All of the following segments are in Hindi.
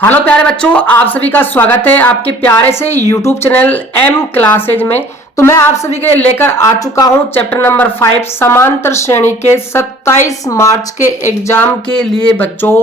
हेलो प्यारे बच्चों, आप सभी का स्वागत है आपके प्यारे से यूट्यूब चैनल एम क्लासेज में। तो मैं आप सभी के लिए लेकर आ चुका हूं चैप्टर नंबर 5 समांतर श्रेणी के 27 मार्च के एग्जाम के लिए बच्चों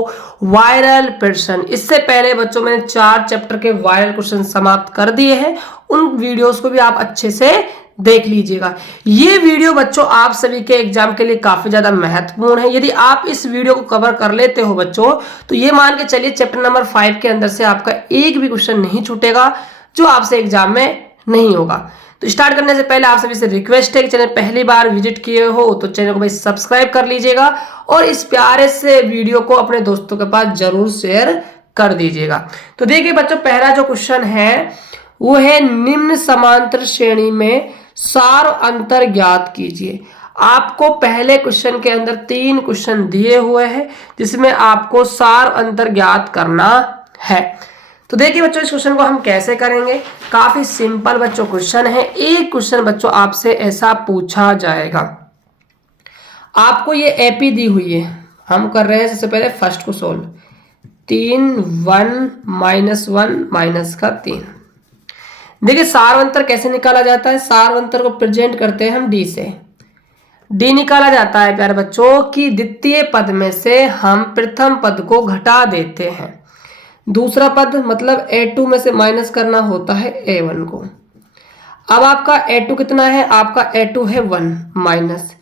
वायरल प्रश्न। इससे पहले बच्चों मैंने 4 चैप्टर के वायरल क्वेश्चन समाप्त कर दिए हैं। उन वीडियोस को भी आप अच्छे से देख लीजिएगा। ये वीडियो बच्चों आप सभी के एग्जाम के लिए काफी ज्यादा महत्वपूर्ण है। यदि आप इस वीडियो को कवर कर लेते हो बच्चों, तो ये मान के चलिए चैप्टर नंबर 5 के अंदर से आपका एक भी क्वेश्चन नहीं छूटेगा जो आपसे एग्जाम में नहीं होगा। तो स्टार्ट करने से पहले आप सभी से रिक्वेस्ट है कि चैनल पहली बार विजिट किए हो तो चैनल को भाई सब्सक्राइब कर लीजिएगा और इस प्यारे से वीडियो को अपने दोस्तों के पास जरूर शेयर कर दीजिएगा। तो देखिए बच्चों, पहला जो क्वेश्चन है वो है निम्न समांतर श्रेणी में सार अंतर ज्ञात कीजिए। आपको पहले क्वेश्चन के अंदर 3 क्वेश्चन दिए हुए हैं जिसमें आपको सार अंतर ज्ञात करना है। तो देखिए बच्चों, इस क्वेश्चन को हम कैसे करेंगे। काफी सिंपल बच्चों क्वेश्चन है। एक क्वेश्चन बच्चों आपसे ऐसा पूछा जाएगा, आपको ये एपी दी हुई है, हम कर रहे हैं सबसे पहले फर्स्ट को सोल्व। 3 1 -1 माइनस का 3। देखिए सारवंतर कैसे निकाला जाता है। सारवंतर को प्रेजेंट करते हैं हम डी से। डी निकाला जाता है प्यारे बच्चों कि द्वितीय पद में से हम प्रथम पद को घटा देते हैं। दूसरा पद मतलब a2 में से माइनस करना होता है a1 को। अब आपका a2 कितना है, आपका a2 है 1 माइनस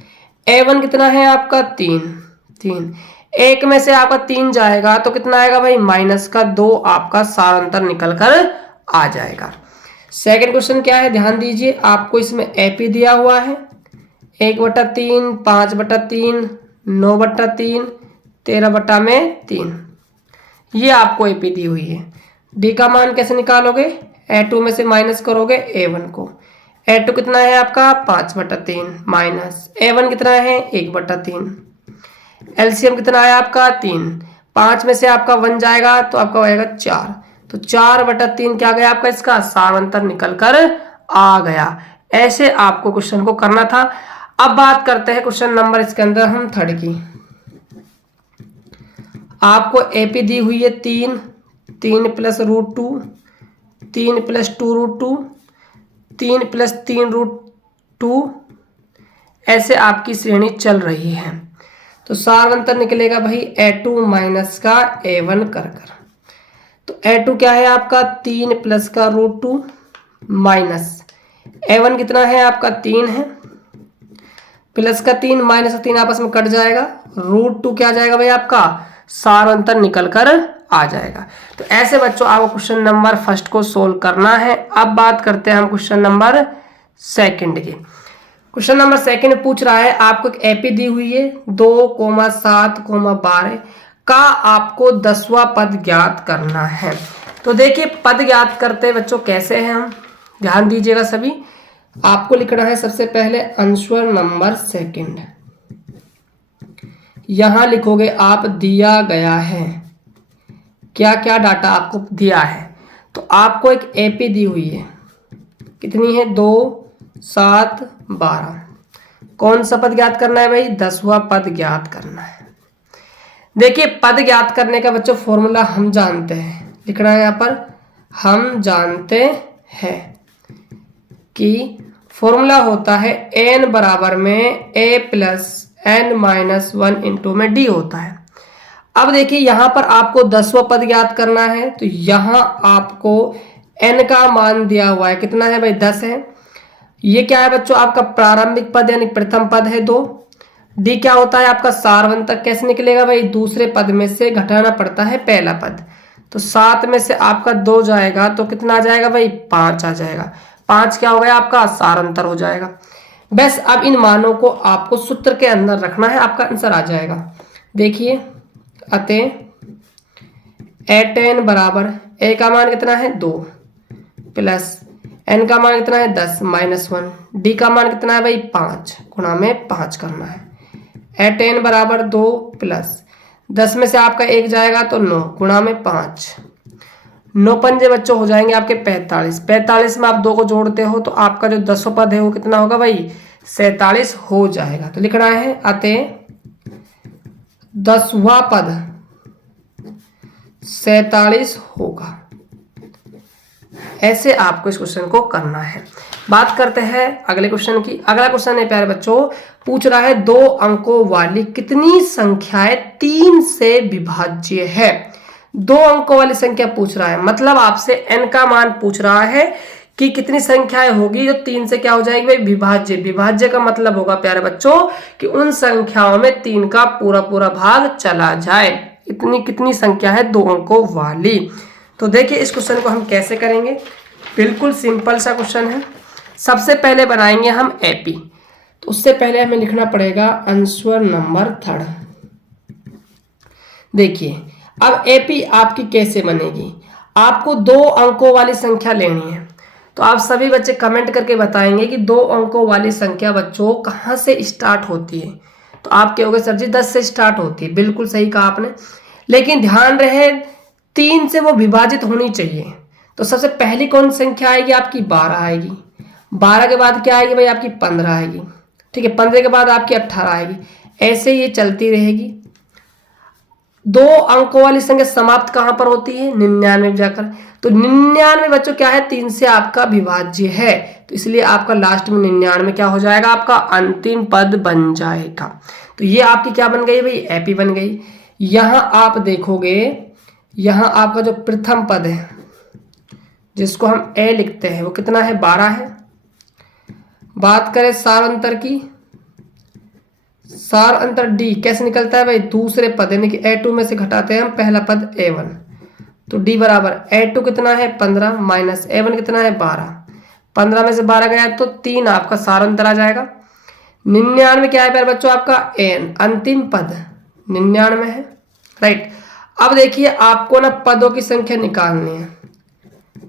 a1 कितना है आपका 3। एक में से आपका 3 जाएगा तो कितना आएगा भाई माइनस का 2। आपका सारांतर निकल कर आ जाएगा। सेकंड क्वेश्चन क्या है, ध्यान दीजिए। आपको इसमें एपी दिया हुआ है 1/3, 5/3, 9/3, 13/3। ये आपको एपी दी हुई है। डी का मान कैसे निकालोगे, a2 में से माइनस करोगे a1 को। a2 कितना है आपका 5/3 माइनस a1 कितना है 1/3। एलसीएम कितना है आपका 3। 5 में से आपका 1 जाएगा तो आपका हो जाएगा 4। तो 4/3 क्या गया आपका, इसका सारवंतर निकल कर आ गया। ऐसे आपको क्वेश्चन को करना था। अब बात करते हैं क्वेश्चन नंबर इसके अंदर हम थर्ड की। आपको एपी दी हुई है 3 +√2, 3 + 2√2, 3 + 3√2। ऐसे आपकी श्रेणी चल रही है। तो सारवंतर निकलेगा भाई a2 माइनस का a1 कर। तो a2 क्या है आपका 3 + का √2 माइनस a1 कितना है आपका 3 है, प्लस का 3 माइनस का 3 आपस में कट जाएगा। √2 क्या आ जाएगा भाई आपका सारवंतर निकल कर आ जाएगा। तो ऐसे बच्चों आपको क्वेश्चन नंबर फर्स्ट को सोल्व करना है। अब बात करते हैं हम क्वेश्चन नंबर सेकंड की। क्वेश्चन नंबर सेकंड पूछ रहा है, आपको एक एपी दी हुई है 2, 7, 12 का आपको 10वां पद ज्ञात करना है। तो देखिए पद ज्ञात करते हैं बच्चों कैसे हैं हम, ध्यान दीजिएगा सभी। आपको लिखना है सबसे पहले आंसर नंबर सेकंड। यहां लिखोगे आप दिया गया है, क्या क्या डाटा आपको दिया है। तो आपको एक एपी दी हुई है, कितनी है 2, 7, 12। कौन सा पद ज्ञात करना है भाई, 10वां पद ज्ञात करना है। देखिए पद ज्ञात करने का बच्चों फॉर्मूला हम जानते हैं, लिखना है यहाँ पर हम जानते हैं कि फॉर्मूला होता है n बराबर में a + n-1 इंटू में d होता है। अब देखिए यहाँ पर आपको 10वां पद ज्ञात करना है। तो यहाँ आपको n का मान दिया हुआ है, कितना है भाई 10 है। ये क्या है बच्चों आपका प्रारंभिक पद यानी प्रथम पद है 2। डी क्या होता है आपका सारवंतक। कैसे निकलेगा भाई, दूसरे पद में से घटाना पड़ता है पहला पद। तो 7 में से आपका 2 जाएगा तो कितना आ जाएगा भाई 5 आ जाएगा। 5 क्या हो गया आपका सारवंतर हो जाएगा। बस अब इन मानों को आपको सूत्र के अंदर रखना है, आपका आंसर आ जाएगा। देखिए अतः a10 बराबर a का मान कितना है 2 प्लस n का मान कितना है 10 -1, d का मान कितना है भाई 5 गुणा में 5 करना है। a10 बराबर 2 प्लस 10 में से आपका 1 जाएगा तो 9 गुणा में 5। 9 पंजे बच्चों हो जाएंगे आपके 45। 45 में आप 2 को जोड़ते हो तो आपका जो 10वां पद है वो कितना होगा भाई 47 हो जाएगा। तो लिखना है अतः 10वां पद 47 होगा। ऐसे आपको इस क्वेश्चन को करना है। बात करते हैं अगले क्वेश्चन की। अगला क्वेश्चन है प्यारे बच्चों, पूछ रहा है 2 अंकों वाली कितनी संख्याएं 3 से विभाज्य है। 2 अंकों वाली संख्या पूछ रहा है, मतलब आपसे n का मान पूछ रहा है कि कितनी संख्याएं होगी जो 3 से क्या हो जाएगी भाई, विभाज्य। विभाज्य का मतलब होगा प्यारे बच्चों कि उन संख्याओं में 3 का पूरा पूरा भाग चला जाए। इतनी कितनी संख्या है 2 अंकों वाली। तो देखिए इस क्वेश्चन को हम कैसे करेंगे। बिल्कुल सिंपल सा क्वेश्चन है। सबसे पहले बनाएंगे हम एपी। तो उससे पहले हमें लिखना पड़ेगा आंसर नंबर 3। देखिए अब एपी आपकी कैसे बनेगी। आपको 2 अंकों वाली संख्या लेनी है। तो आप सभी बच्चे कमेंट करके बताएंगे कि 2 अंकों वाली संख्या बच्चों कहाँ से स्टार्ट होती है। तो आप कहोगे सर जी 10 से स्टार्ट होती है। बिल्कुल सही कहा आपने, लेकिन ध्यान रहे 3 से वो विभाजित होनी चाहिए। तो सबसे पहली कौन संख्या आएगी आपकी, 12 आएगी। 12 के बाद क्या आएगी भाई आपकी, 15 आएगी। ठीक है, 15 के बाद आपकी 18 आएगी। ऐसे ये चलती रहेगी। 2 अंकों वाली संख्या समाप्त कहां पर होती है, 99 में जाकर। तो 99 बच्चों क्या है, 3 से आपका विभाज्य है। तो इसलिए आपका लास्ट में 99 क्या हो जाएगा, आपका अंतिम पद बन जाएगा। तो ये आपकी क्या बन गई भाई, एपी बन गई। यहां आप देखोगे, यहां आपका जो प्रथम पद है जिसको हम ए लिखते हैं वो कितना है, 12 है। बात करें सार अंतर की, सार अंतर डी कैसे निकलता है भाई, दूसरे पद यानी कि A2 में से घटाते हैं हम पहला पद A1। तो D बराबर A2 कितना है 15 माइनस A1 कितना है 12। 15 में से 12 गया तो 3 आपका सार अंतर आ जाएगा। 99 में क्या है प्यारे बच्चों आपका एन, अंतिम पद 99 है। राइट, अब देखिए आपको ना पदों की संख्या निकालनी है।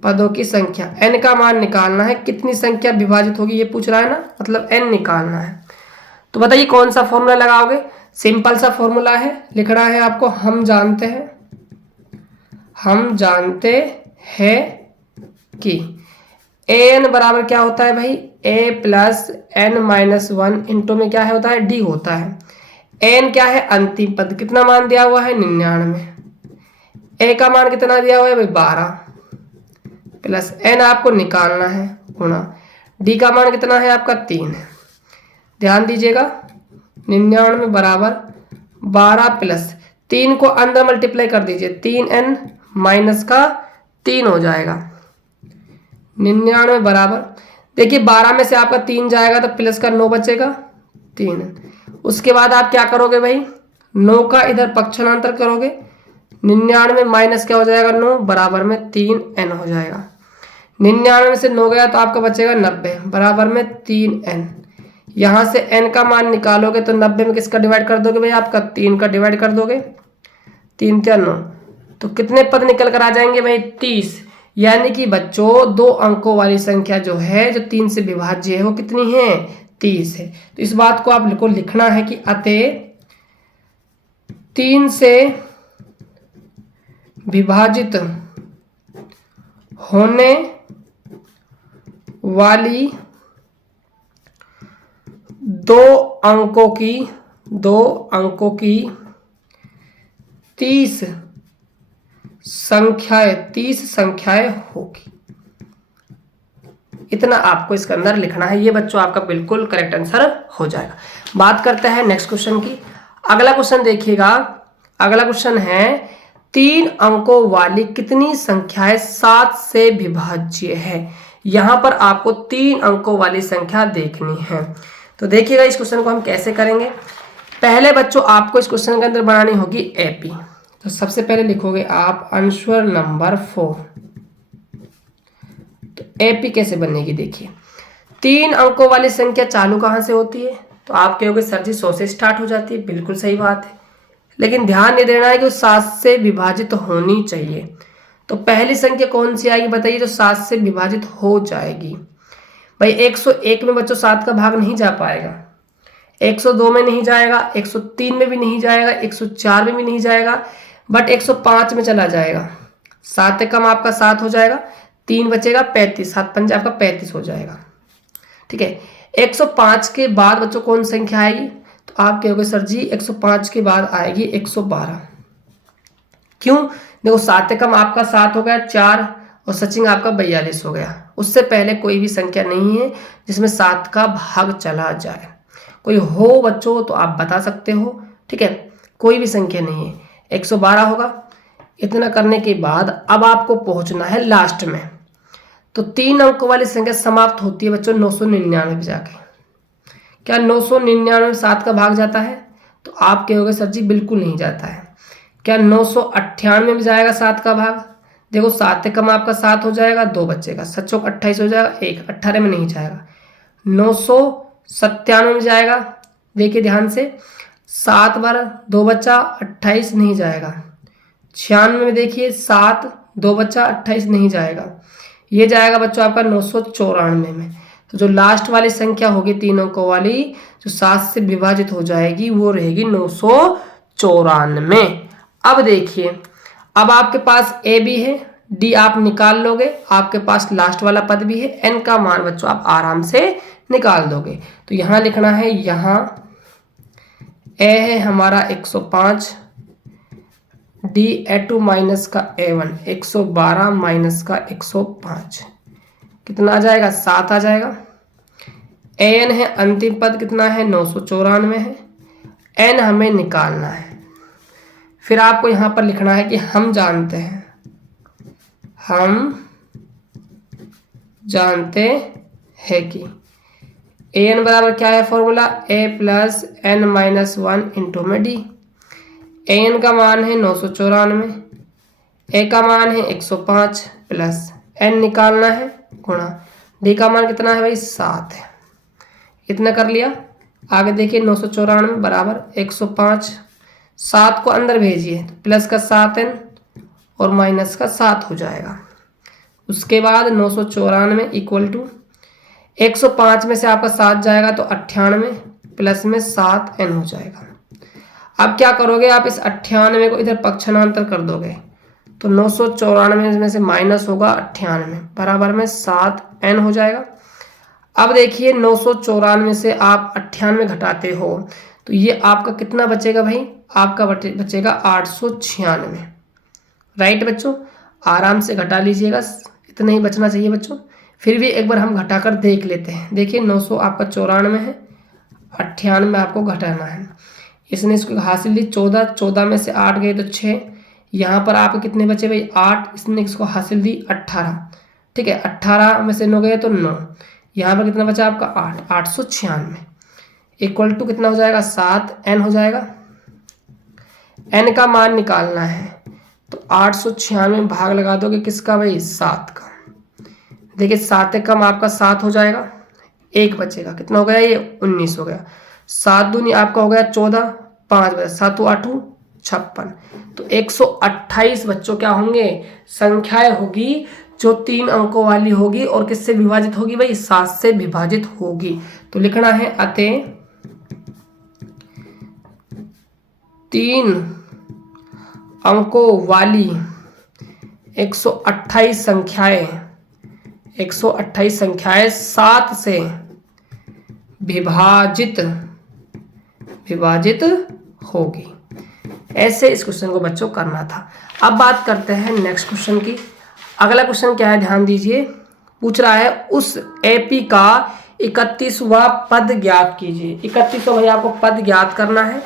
पदों की संख्या n का मान निकालना है, कितनी संख्या विभाजित होगी ये पूछ रहा है ना, मतलब n निकालना है। तो बताइए कौन सा फॉर्मूला लगाओगे। सिंपल सा फॉर्मूला है, लिखना है आपको, हम जानते हैं कि an बराबर क्या होता है भाई, a plus n minus 1 into में क्या है होता है, d होता है। n क्या है, अंतिम पद, कितना मान दिया हुआ है 99। a का मान कितना दिया हुआ है भाई 12 प्लस n आपको निकालना है गुणा d का मान कितना है आपका 3। ध्यान दीजिएगा 99 बराबर 12 प्लस 3 को अंदर मल्टीप्लाई कर दीजिए, 3n माइनस का 3 हो जाएगा। 99 बराबर देखिए 12 में से आपका 3 जाएगा तो प्लस का 9 बचेगा 3। उसके बाद आप क्या करोगे भाई, 9 का इधर पक्षांतर करोगे, 99 माइनस क्या हो जाएगा 9 बराबर में 3n हो जाएगा। 99 में से 9 गया तो आपका बचेगा 90 बराबर में 3n। यहां से n का मान निकालोगे तो 90 में किसका डिवाइड कर दोगे भाई, आपका 3 का डिवाइड कर दोगे, 3 3 9, तो कितने पद निकल कर आ जाएंगे भाई 30। यानी कि बच्चों 2 अंकों वाली संख्या जो है, जो 3 से विभाज्य है, वो कितनी है 30 है। तो इस बात को आपको लिखना है कि अतः 3 से विभाजित होने वाली 2 अंकों की 30 संख्याएं होगी। इतना आपको इसके अंदर लिखना है। ये बच्चों आपका बिल्कुल करेक्ट आंसर हो जाएगा। बात करते हैं नेक्स्ट क्वेश्चन की। अगला क्वेश्चन देखिएगा। अगला क्वेश्चन है 3 अंकों वाली कितनी संख्याएं 7 से विभाज्य है। यहां पर आपको 3 अंकों वाली संख्या देखनी है। तो देखिएगा इस क्वेश्चन को हम कैसे करेंगे। पहले बच्चों आपको इस क्वेश्चन के अंदर बनानी होगी एपी। तो सबसे पहले लिखोगे आप आंसर नंबर 4। तो एपी कैसे बनेगी, देखिए 3 अंकों वाली संख्या चालू कहां से होती है। तो आप कहोगे सर जी 100 से स्टार्ट हो जाती है। बिल्कुल सही बात है, लेकिन ध्यान ये देना है कि 7 से विभाजित होनी चाहिए। तो पहली संख्या कौन सी आएगी बताइए, जो 7 से विभाजित हो जाएगी। भाई 101 में बच्चों 7 का भाग नहीं जा पाएगा, 102 में नहीं जाएगा, 103 में भी नहीं जाएगा, 104 में भी नहीं जाएगा, बट 105 में चला जाएगा। 7 कम आपका 7 हो जाएगा, 3 बचेगा 35, 7 पंजे आपका 35 हो जाएगा। ठीक है, 105 के बाद बच्चों कौन संख्या आएगी। तो आप कहोगे सर जी 105 के बाद आएगी 112। क्यों, देखो सात्यकम आपका 7 हो गया 4 और सचिन आपका 42 हो गया। उससे पहले कोई भी संख्या नहीं है जिसमें 7 का भाग चला जाए। कोई हो बच्चों तो आप बता सकते हो, ठीक है। कोई भी संख्या नहीं है, 112 होगा। इतना करने के बाद अब आपको पहुंचना है लास्ट में। तो 3 अंकों वाली संख्या समाप्त होती है बच्चों 999 पे जाके। क्या 999 में 7 का भाग जाता है? तो आप कहोगे सर जी बिल्कुल नहीं जाता है। क्या 998 में जाएगा 7 का भाग? देखो 7 कम आपका 7 हो जाएगा, 2 बचेगा, 7 चौक 28 हो जाएगा, 1 18 में नहीं जाएगा। 997 में जाएगा, देखिए ध्यान से, 7 बार 2 बच्चा 28 नहीं जाएगा। 96 में देखिए 7 2 बच्चा 28 नहीं जाएगा। ये जाएगा बच्चों आपका 994 में। तो जो लास्ट वाली संख्या होगी 3 अंकों वाली जो 7 से विभाजित हो जाएगी वो रहेगी 994। अब देखिए, अब आपके पास ए भी है, डी आप निकाल लोगे, आपके पास लास्ट वाला पद भी है, एन का मान बच्चों आप आराम से निकाल दोगे। तो यहां लिखना है, यहां ए है हमारा 105, डी ए2 माइनस का ए1 112 माइनस का 105 कितना आ जाएगा? 7 आ जाएगा। एन है अंतिम पद कितना है? 994 है। एन हमें निकालना है। फिर आपको यहां पर लिखना है कि हम जानते हैं कि एन बराबर क्या है फॉर्मूला? ए प्लस एन माइनस 1 इंटू में डी। एन का मान है 994, ए का मान है 105 प्लस एन निकालना है गुणा डी का मान कितना है भाई? 7 है। इतना कर लिया। आगे देखिए 994 बराबर 105, 7 को अंदर भेजिए तो प्लस का 7n और माइनस का 7 हो जाएगा। उसके बाद 994 इक्वल टू 105 में से आपका 7 जाएगा तो 98 प्लस में 7n हो जाएगा। अब क्या करोगे आप? इस 98 को इधर पक्षांतर कर दोगे तो 994 में से माइनस होगा 98 बराबर में 7n हो जाएगा। अब देखिए 994 से आप 98 घटाते हो तो ये आपका कितना बचेगा भाई? आपका बचेगा 896। राइट बच्चों, आराम से घटा लीजिएगा, इतना ही बचना चाहिए बच्चों। फिर भी एक बार हम घटाकर देख लेते हैं। देखिए 900 आपका 94 है, 98 आपको घटाना है। इसने इसको हासिल ली 14, 14 में से 8 गए तो 6, यहाँ पर आपके कितने बचे भाई? 8। इसने इसको हासिल दी 18, ठीक है। 18 में से 9 गए तो 9, यहाँ पर कितना बचा आपका? 8। 896 इक्वल टू कितना हो जाएगा? 7n हो जाएगा। n का मान निकालना है तो 896 में भाग लगा दोगे किसका भाई? 7 का। देखिए 7 कम आपका 7 हो जाएगा, 1 बचेगा, कितना हो गया? ये 19 हो गया। 7 दूनी आपका हो गया 14, 5 बचा, 7 8 56। तो 128 बच्चों क्या होंगे? संख्याएं होगी जो 3 अंकों वाली होगी और किससे विभाजित होगी भाई? 7 से विभाजित होगी। तो लिखना है अतः 3 अंकों वाली 128 संख्याएं 7 से विभाजित होगी। ऐसे इस क्वेश्चन को बच्चों करना था। अब बात करते हैं नेक्स्ट क्वेश्चन की। अगला क्वेश्चन क्या है? ध्यान दीजिए। पूछ रहा है उस एपी का 31वां पद ज्ञात कीजिए। 31वां भाई आपको पद ज्ञात करना है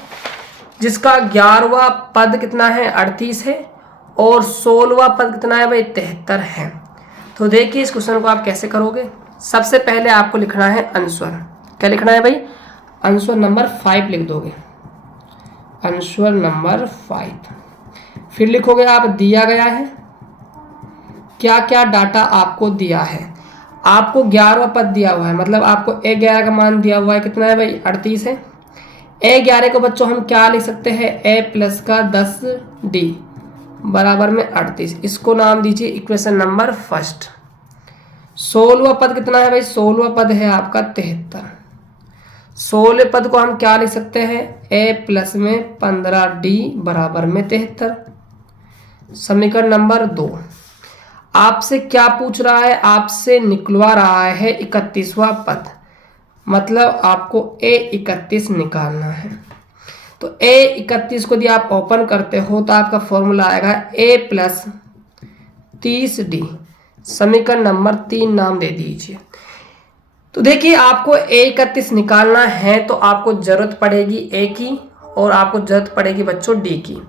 जिसका 11वां पद कितना है? 38 है और 16वां पद कितना है भाई? 73 है। तो देखिए इस क्वेश्चन को आप कैसे करोगे। सबसे पहले आपको लिखना है अनुस्वर। क्या लिखना है भाई? अनुस्वर नंबर 5 लिख दोगे, अनुस्वर नंबर 5। फिर लिखोगे आप दिया गया है, क्या क्या डाटा आपको दिया है। आपको 11वां पद दिया हुआ है, मतलब आपको A11 का मान दिया हुआ है, कितना है भाई? 38 है। A11 को बच्चों हम क्या लिख सकते हैं? A प्लस का 10D बराबर में 38। इसको नाम दीजिए इक्वेशन नंबर 1। 16वां पद कितना है भाई? 16वां पद है आपका 73। 16वें पद को हम क्या लिख सकते हैं? A प्लस में 15D बराबर में 73। समीकरण नंबर 2। आपसे क्या पूछ रहा है? आपसे निकलवा रहा है 31वां पद, मतलब आपको A31 निकालना है। तो A31 को यदि आप ओपन करते हो तो आपका फॉर्मूला आएगा A प्लस 30D। समीकरण नंबर 3 नाम दे दीजिए। तो देखिए आपको A31 निकालना है तो आपको जरूरत पड़ेगी A की और आपको जरूरत पड़ेगी बच्चों D की।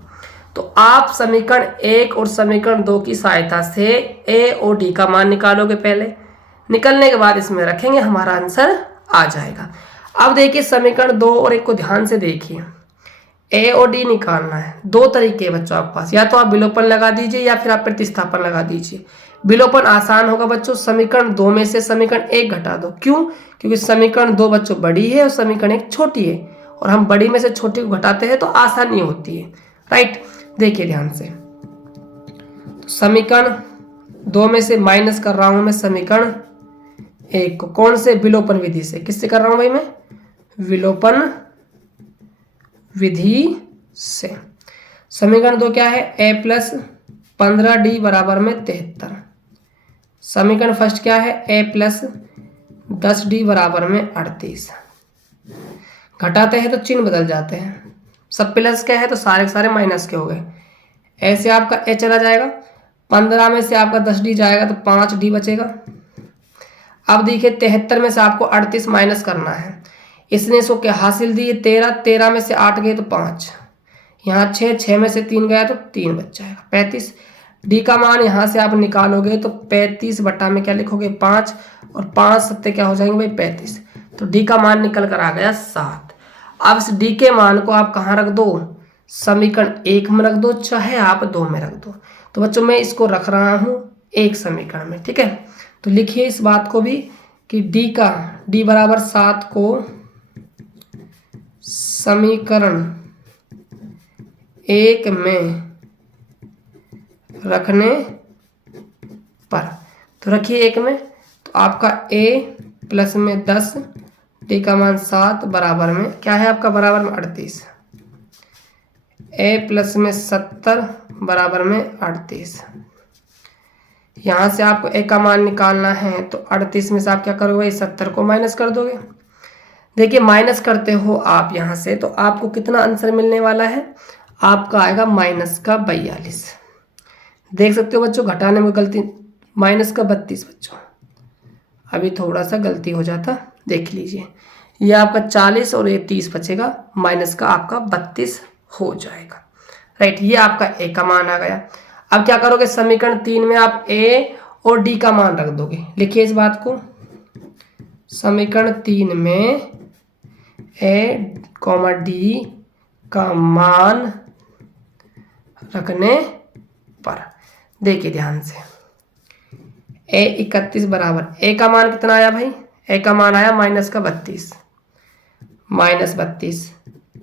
तो आप समीकरण 1 और समीकरण 2 की सहायता से A और D का मान निकालोगे। पहले निकलने के बाद इसमें रखेंगे, हमारा आंसर आ जाएगा। अब देखिए समीकरण 2 और 1 को ध्यान से देखिए। A और D निकालना है। दो तरीके हैं बच्चों आपके पास, या तो आप विलोपन लगा दीजिए या फिर आप प्रतिस्थापन लगा दीजिए। विलोपन आसान होगा बच्चों, समीकरण 2 में से समीकरण 1 घटा दो। क्यों? क्योंकि समीकरण 2 बच्चों बड़ी है और समीकरण 1 छोटी है, और हम बड़ी में से छोटी को घटाते हैं तो आसानी होती है। राइट, देखिए ध्यान से। तो समीकरण 2 में से माइनस कर रहा हूं मैं समीकरण 1 को। कौन से? विलोपन विधि से। किससे कर रहा हूं भाई मैं? विलोपन विधि से। समीकरण 2 क्या है? A प्लस 15D बराबर में 73। समीकरण फर्स्ट क्या है? A प्लस 10D बराबर में 38। घटाते हैं तो चिन्ह बदल जाते हैं, सब प्लस के है तो सारे के सारे माइनस के हो गए। ऐसे आपका A चला जाएगा, 15 में से आपका 10D जाएगा तो 5D बचेगा। अब देखिए 73 में से आपको 38 माइनस करना है। इसने इसको क्या हासिल दी? 13 में से 8 गए तो 5, यहाँ 6 में से 3 गया तो 3 बच जाएगा 35। डी का मान यहाँ से आप निकालोगे तो 35 बटा में क्या लिखोगे? 5, और 5 सत्ते क्या हो जाएंगे भाई? 35। तो डी का मान निकल कर आ गया 7। अब इस डी के मान को आप कहाँ रख दो? समीकरण 1 में रख दो, चाहे आप 2 में रख दो। तो बच्चों मैं इसको रख रहा हूँ एक समीकरण में, ठीक है। तो लिखिए इस बात को भी कि डी बराबर 7 को समीकरण 1 में रखने पर, तो रखिए 1 में, तो आपका A प्लस में 10, डी का मान 7 बराबर में क्या है आपका? बराबर में 38। A प्लस में 70 बराबर में 38। यहाँ से आपको A का मान निकालना है तो 38 में से आप क्या करोगे? 70 को माइनस कर दोगे। देखिए माइनस करते हो आप यहाँ से तो आपको कितना आंसर मिलने वाला है? आपका आएगा -42। देख सकते हो बच्चों, घटाने में गलती, -32 बच्चों, अभी थोड़ा सा गलती हो जाता, देख लीजिए। ये आपका 40 और ये 30 बचेगा, माइनस का आपका 32 हो जाएगा। राइट, ये आपका A का मान आ गया। अब क्या करोगे? समीकरण 3 में आप A और D का मान रख दोगे। लिखिए इस बात को, समीकरण 3 में A, D का मान रखने पर, देखिए ध्यान से, A31 बराबर A का मान कितना आया भाई? A का मान आया -32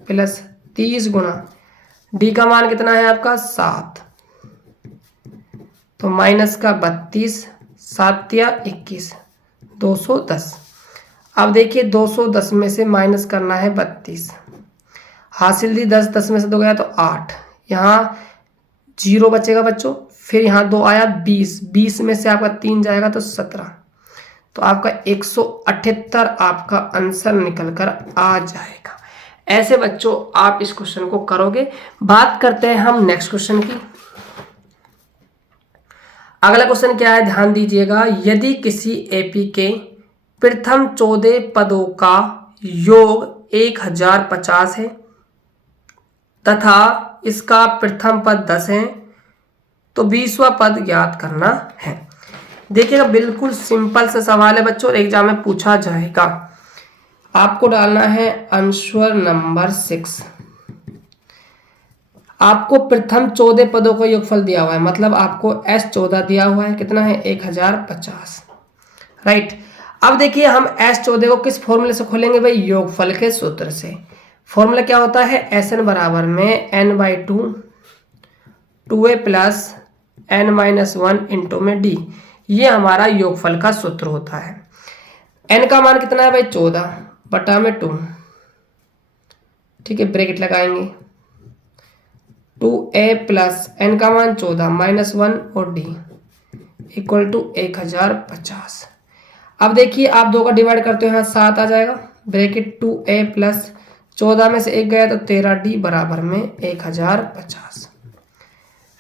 प्लस 30 गुणा D का मान कितना है आपका? 7, तो -32, 7 या 21, 210। अब देखिए 210 में से माइनस करना है 32, हासिल दी 10 में से 2 गया तो 8, यहाँ 0 बचेगा बच्चों, फिर यहाँ 2 आया 20 में से आपका 3 जाएगा तो 17, तो आपका 178 आपका आंसर निकल कर आ जाएगा। ऐसे बच्चों आप इस क्वेश्चन को करोगे। बात करते हैं हम नेक्स्ट क्वेश्चन की। अगला क्वेश्चन क्या है, ध्यान दीजिएगा। यदि किसी एपी के प्रथम 14 पदों का योग 1050 है तथा इसका प्रथम पद 10 है तो 20वां पद ज्ञात करना है। देखिएगा बिल्कुल सिंपल सा सवाल है बच्चों, एग्जाम में पूछा जाएगा। आपको डालना है आंसर नंबर 6। आपको प्रथम 14 पदों का योगफल दिया हुआ है, मतलब आपको S14 दिया हुआ है, कितना है? 1050। राइट, अब देखिए हम S14 को किस फॉर्मूले से खोलेंगे भाई? योगफल के सूत्र से। फॉर्मूला क्या होता है? Sn बराबर में n/2 2a plus n-1 into में d, ये हमारा योगफल का सूत्र होता है। n का मान कितना है भाई? 14 बटा में 2, ठीक है, ब्रैकेट लगाएंगे। 2a प्लस n का मान 14 -1 और d इक्वल टू 1050। अब देखिए आप 2 का डिवाइड करते हो, यहाँ 7 आ जाएगा, ब्रैकेट 2a प्लस 14 में से 1 गया तो 13D बराबर में 1050।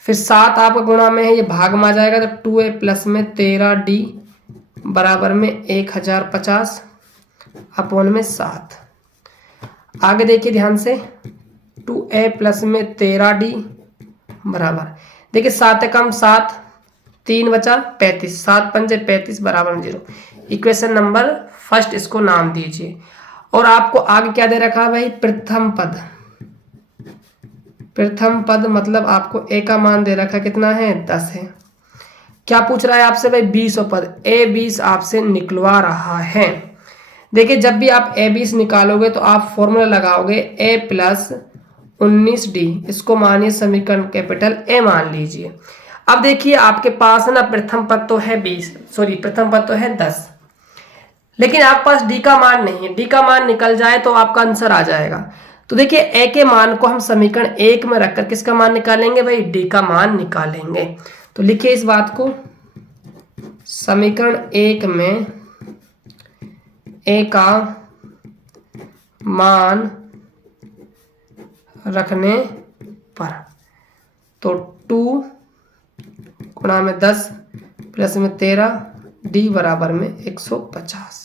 फिर 7 आपका गुणा में है, ये भाग में आ जाएगा तो 2A प्लस में 13D बराबर में 1050 अपॉन में 7। आगे देखिए ध्यान से, 2A प्लस में 13D बराबर, देखिए 7 कम 7, 3 बचा 35, 7 पंजे 35 बराबर में 0। इक्वेशन नंबर फर्स्ट इसको नाम दीजिए। और आपको आगे क्या दे रखा है भाई, प्रथम पद। प्रथम पद मतलब आपको ए का मान दे रखा है, कितना है 10 है। क्या पूछ रहा है आपसे भाई, 20 पद, ए 20 आपसे निकलवा रहा है। देखिए जब भी आप ए 20 निकालोगे तो आप फॉर्मूला लगाओगे ए प्लस 19D, इसको मानिए समीकरण कैपिटल ए मान लीजिए। अब देखिए आपके पास ना प्रथम पद तो है 20, सॉरी प्रथम पद तो है 10, लेकिन आपके पास डी का मान नहीं है। डी का मान निकल जाए तो आपका आंसर आ जाएगा। तो देखिए ए के मान को हम समीकरण 1 में रखकर किसका मान निकालेंगे भाई, डी का मान निकालेंगे। तो लिखिए इस बात को, समीकरण 1 में ए का मान रखने पर तो 2 गुणा में 10 प्लस में 13D बराबर में 150।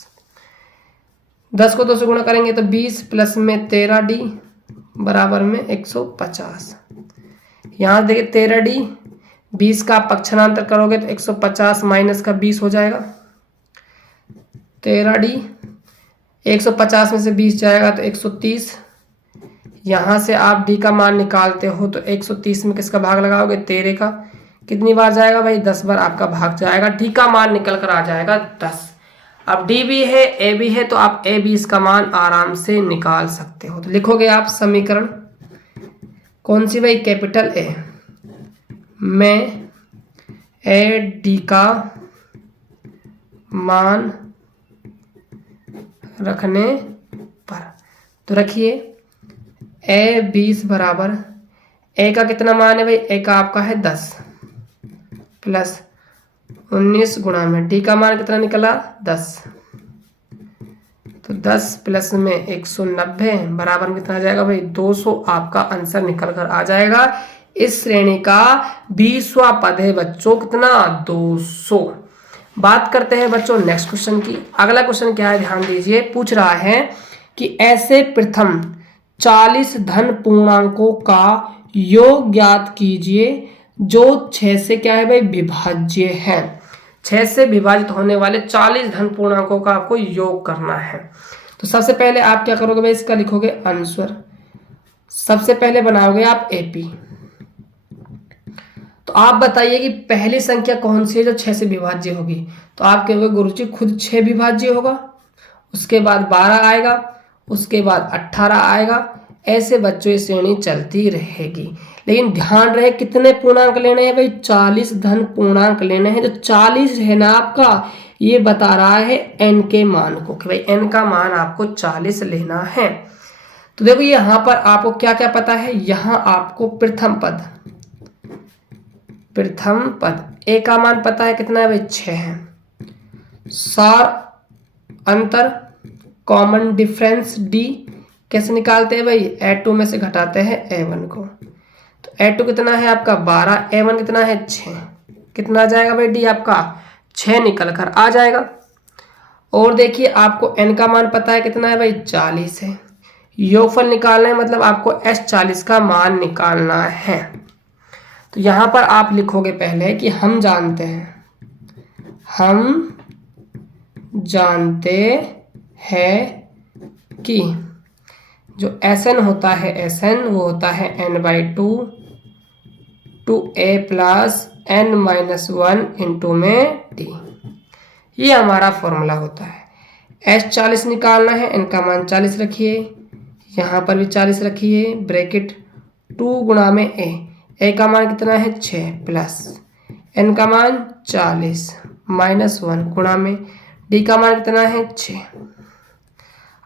10 को 2 से गुणा करेंगे तो 20 प्लस में 13D बराबर में 150। यहाँ देखिए 13D, 20 का पक्षांतर करोगे तो 150 माइनस का 20 हो जाएगा। 13D 150 में से 20 जाएगा तो 130। यहाँ से आप डी का मान निकालते हो तो 130 में किसका भाग लगाओगे, 13 का। कितनी बार जाएगा भाई, 10 बार आपका भाग जाएगा। डी का मान निकल कर आ जाएगा 10। अब डी भी है ए भी है तो आप ए 20 का मान आराम से निकाल सकते हो। तो लिखोगे आप समीकरण कौन सी भाई, कैपिटल ए में ए डी का मान रखने पर, तो रखिए ए 20 बराबर, ए का कितना मान है भाई, ए का आपका है 10 प्लस 19 गुणा में डी का मान कितना निकला 10, तो 10 प्लस में 190 बराबर में कितना आ जाएगा भाई 200। आपका आंसर निकल कर आ जाएगा। इस श्रेणी का 20वां पद है बच्चों, कितना 200। बात करते हैं बच्चों नेक्स्ट क्वेश्चन की। अगला क्वेश्चन क्या है, ध्यान दीजिए। पूछ रहा है कि ऐसे प्रथम 40 धन पूर्णांकों का योग ज्ञात कीजिए जो 6 से क्या है भाई, विभाज्य है। 6 से विभाजित होने वाले 40 धन पूर्णांकों का आपको योग करना है। तो सबसे पहले आप क्या करोगे भाई, इसका लिखोगे अनुस्वर। सबसे पहले बनाओगे आप एपी। तो आप बताइए कि पहली संख्या कौन सी है जो 6 से विभाज्य होगी। तो आप कहोगे गुरुजी खुद 6 विभाज्य होगा, उसके बाद 12 आएगा, उसके बाद 18 आएगा। ऐसे बच्चों ये श्रेणी चलती रहेगी। लेकिन ध्यान रहे कितने पूर्णांक लेने हैं भाई, 40 धन पूर्णांक लेने हैं। जो 40 है ना आपका, ये बता रहा है n के मान को, कि भाई n का मान आपको 40 लेना है। तो देखो यहाँ पर आपको क्या क्या पता है, यहाँ आपको प्रथम पद a का मान पता है कितना है भाई, 6 है। सार अंतर कॉमन डिफरेंस d कैसे निकालते हैं भाई, a2 में से घटाते हैं a1 को। तो a2 कितना है आपका 12, a1 कितना है 6। कितना आ जाएगा भाई d आपका 6 निकल कर आ जाएगा। और देखिए आपको n का मान पता है कितना है भाई 40 है। योगफल निकालना है मतलब आपको s40 का मान निकालना है। तो यहाँ पर आप लिखोगे पहले कि हम जानते हैं कि जो Sn होता है, Sn वो होता है n/2 2a plus n-1 into में d। ये हमारा फॉर्मूला होता है। S40 निकालना है, n का मान 40 रखिए, यहाँ पर भी 40 रखिए, ब्रैकेट 2 गुणा में a का मान कितना है 6 प्लस n का मान 40 -1 गुणा में d का मान कितना है 6।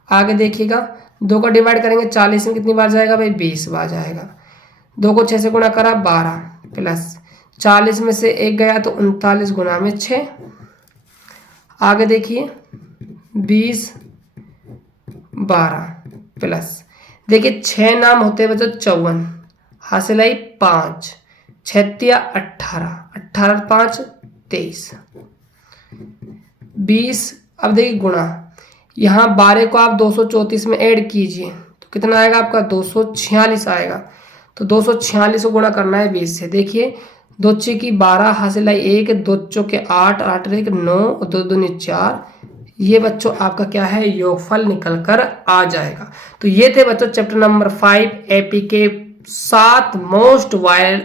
आगे देखिएगा 2 को डिवाइड करेंगे 40 में कितनी बार जाएगा भाई 20 बार जाएगा। 2 को 6 से गुणा करा 12 प्लस 40 में से 1 गया तो 39 गुणा में 6। आगे देखिए 20 12 प्लस, देखिए 6 नाम होते हैं बच्चों 54, हासिल आई 5, 6 18, 18 5 23, 20। अब देखिए गुणा, यहाँ 12 को आप 234 में ऐड कीजिए तो कितना आएगा आपका 246 आएगा। तो 246 को गुणा करना है 20 से। देखिए 2 की 12, हासिल आई 1, 2 चौके 8, 8 1 9 और 2 दूनी 4। ये बच्चों आपका क्या है योगफल निकल कर आ जाएगा। तो ये थे बच्चों चैप्टर नंबर 5 एपी के 7 मोस्ट वायरल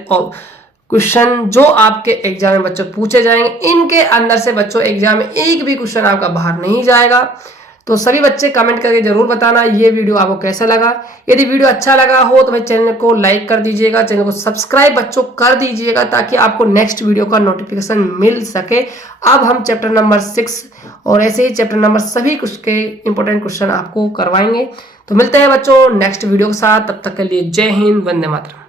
क्वेश्चन जो आपके एग्जाम में बच्चों पूछे जाएंगे। इनके अंदर से बच्चों एग्जाम में एक भी क्वेश्चन आपका बाहर नहीं जाएगा। तो सभी बच्चे कमेंट करके जरूर बताना ये वीडियो आपको कैसा लगा। यदि वीडियो अच्छा लगा हो तो भाई चैनल को लाइक कर दीजिएगा, चैनल को सब्सक्राइब बच्चों कर दीजिएगा ताकि आपको नेक्स्ट वीडियो का नोटिफिकेशन मिल सके। अब हम चैप्टर नंबर 6 और ऐसे ही चैप्टर नंबर सभी कुछ के इंपॉर्टेंट क्वेश्चन आपको करवाएंगे। तो मिलते हैं बच्चों नेक्स्ट वीडियो के साथ, तब तक के लिए जय हिंद, वंदे मातरम।